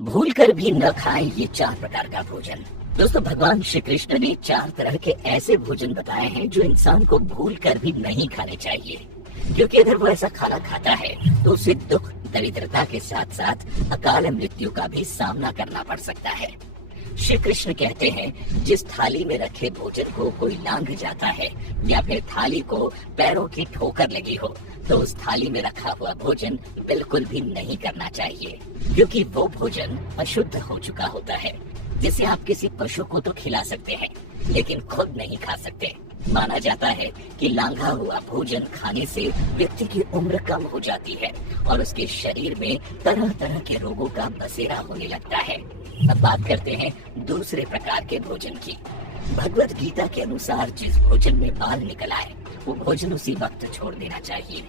भूल कर भी न खाएं ये 4 प्रकार का भोजन। दोस्तों, भगवान श्री कृष्ण ने 4 तरह के ऐसे भोजन बताए हैं जो इंसान को भूल कर भी नहीं खाने चाहिए, क्योंकि अगर वो ऐसा खाना खाता है तो उसे दुख दरिद्रता के साथ साथ अकाल मृत्यु का भी सामना करना पड़ सकता है। श्री कृष्ण कहते हैं, जिस थाली में रखे भोजन को कोई लांघ जाता है या फिर थाली को पैरों की ठोकर लगी हो तो उस थाली में रखा हुआ भोजन बिल्कुल भी नहीं करना चाहिए, क्योंकि वो भोजन अशुद्ध हो चुका होता है, जिसे आप किसी पशु को तो खिला सकते हैं लेकिन खुद नहीं खा सकते। माना जाता है कि लांघा हुआ भोजन खाने से व्यक्ति की उम्र कम हो जाती है और उसके शरीर में तरह तरह के रोगों का बसेरा होने लगता है। अब बात करते हैं दूसरे प्रकार के भोजन की। भगवत गीता के अनुसार जिस भोजन में बाल निकल आए वो भोजन उसी वक्त छोड़ देना चाहिए।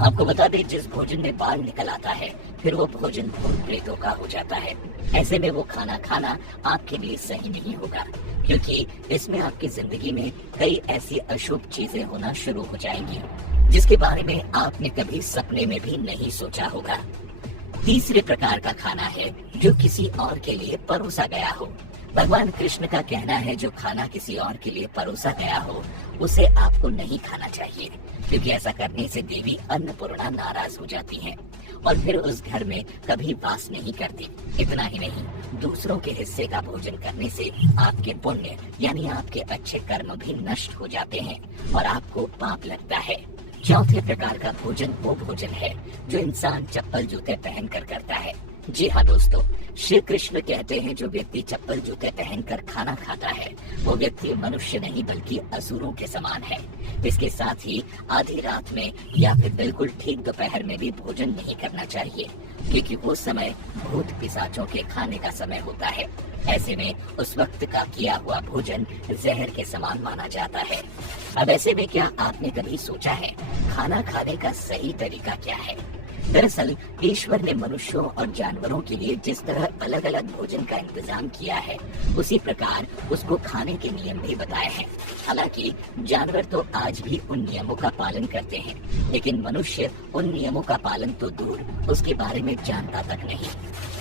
आपको बता दें, जिस भोजन में बाल निकल आता है फिर वो भोजन भूत प्रेतों का हो जाता है। ऐसे में वो खाना खाना आपके लिए सही नहीं होगा, क्योंकि इसमें आपकी जिंदगी में कई ऐसी अशुभ चीजें होना शुरू हो जाएंगी जिसके बारे में आपने कभी सपने में भी नहीं सोचा होगा। तीसरे प्रकार का खाना है जो किसी और के लिए परोसा गया हो। भगवान कृष्ण का कहना है, जो खाना किसी और के लिए परोसा गया हो उसे आपको नहीं खाना चाहिए, क्योंकि ऐसा करने से देवी अन्नपूर्णा नाराज हो जाती हैं और फिर उस घर में कभी वास नहीं करती। इतना ही नहीं, दूसरों के हिस्से का भोजन करने से आपके पुण्य यानी आपके अच्छे कर्म भी नष्ट हो जाते हैं और आपको पाप लगता है। चौथे प्रकार का भोजन वो भोजन है जो इंसान चप्पल जूते पहनकर करता है। जी हाँ दोस्तों, श्री कृष्ण कहते हैं, जो व्यक्ति चप्पल जूते पहनकर खाना खाता है वो व्यक्ति मनुष्य नहीं बल्कि असुरों के समान है। इसके साथ ही आधी रात में या फिर बिल्कुल ठीक दोपहर में भी भोजन नहीं करना चाहिए, क्योंकि वो समय भूत पिशाचों के खाने का समय होता है। ऐसे में उस वक्त का किया हुआ भोजन जहर के समान माना जाता है। अब ऐसे में क्या आपने कभी सोचा है खाना खाने का सही तरीका क्या है? दरअसल ईश्वर ने मनुष्यों और जानवरों के लिए जिस तरह अलग अलग भोजन का इंतजाम किया है उसी प्रकार उसको खाने के नियम भी बताए हैं। हालांकि जानवर तो आज भी उन नियमों का पालन करते हैं, लेकिन मनुष्य उन नियमों का पालन तो दूर उसके बारे में जानता तक नहीं।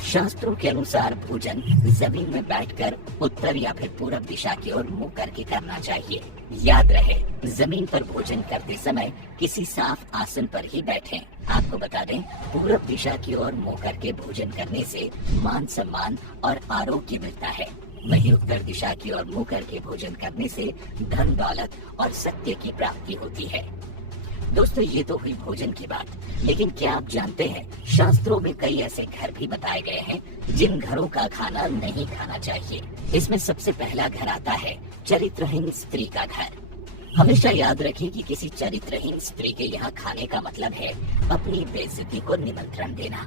शास्त्रों के अनुसार भोजन जमीन में बैठकर उत्तर या फिर पूरब दिशा की ओर मुंह करके करना चाहिए। याद रहे, जमीन पर भोजन करते समय किसी साफ आसन पर ही बैठें। आपको बता दें, पूरब दिशा की ओर मुंह करके भोजन करने से मान सम्मान और आरोग्य मिलता है, वहीं उत्तर दिशा की ओर मुंह करके भोजन करने से धन दौलत और सत्य की प्राप्ति होती है। दोस्तों, ये तो हुई भोजन की बात, लेकिन क्या आप जानते हैं शास्त्रों में कई ऐसे घर भी बताए गए हैं जिन घरों का खाना नहीं खाना चाहिए। इसमें सबसे पहला घर आता है चरित्रहीन स्त्री का घर। हमेशा याद रखें कि किसी चरित्रहीन स्त्री के यहाँ खाने का मतलब है अपनी बेइज्जती को निमंत्रण देना।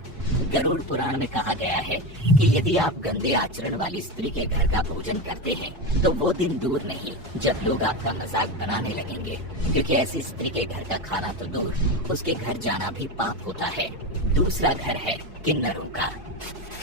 गरुड़ पुराण में कहा गया है कि यदि आप गंदे आचरण वाली स्त्री के घर का भोजन करते हैं तो वो दिन दूर नहीं जब लोग आपका मजाक बनाने लगेंगे, क्योंकि ऐसी स्त्री के घर का खाना तो दूर, उसके घर जाना भी पाप होता है। दूसरा घर है किन्नरों का।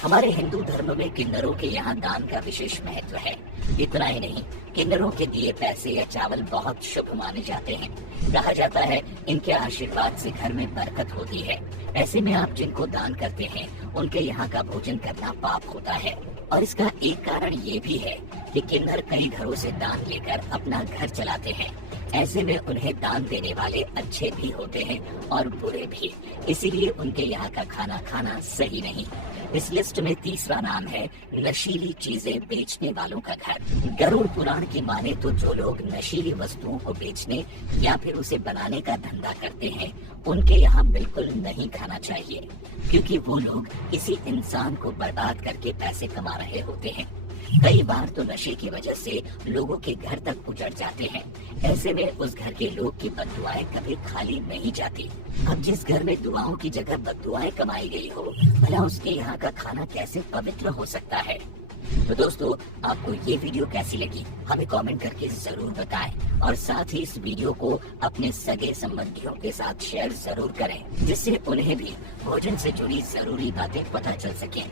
हमारे हिंदू धर्म में किन्नरों के यहाँ दान का विशेष महत्व है। इतना ही नहीं, किन्नरों के दिए पैसे या चावल बहुत शुभ माने जाते हैं। कहा जाता है इनके आशीर्वाद से घर में बरकत होती है। ऐसे में आप जिनको दान करते हैं उनके यहाँ का भोजन करना पाप होता है। और इसका एक कारण ये भी है कि किन्नर कई घरों से दान लेकर अपना घर चलाते हैं। ऐसे में उन्हें दान देने वाले अच्छे भी होते हैं और बुरे भी, इसीलिए उनके यहाँ का खाना खाना सही नहीं। इस लिस्ट में तीसरा नाम है नशीली चीजें बेचने वालों का घर। गरुड़ पुराण की माने तो जो लोग नशीली वस्तुओं को बेचने या फिर उसे बनाने का धंधा करते हैं उनके यहाँ बिल्कुल नहीं खाना चाहिए, क्योंकि वो लोग किसी इंसान को बर्बाद करके पैसे कमा रहे होते हैं। कई बार तो नशे की वजह से लोगों के घर तक उजड़ जाते हैं। ऐसे में उस घर के लोग की बददुआएं कभी खाली नहीं जाती। अब जिस घर में दुआओं की जगह बददुआएं कमाई गई हो, भला उसके यहाँ का खाना कैसे पवित्र हो सकता है? तो दोस्तों, आपको ये वीडियो कैसी लगी हमें कमेंट करके जरूर बताएं और साथ ही इस वीडियो को अपने सगे संबंधियों के साथ शेयर जरूर करें, जिससे उन्हें भी भोजन से जुड़ी जरूरी बातें पता चल सकें।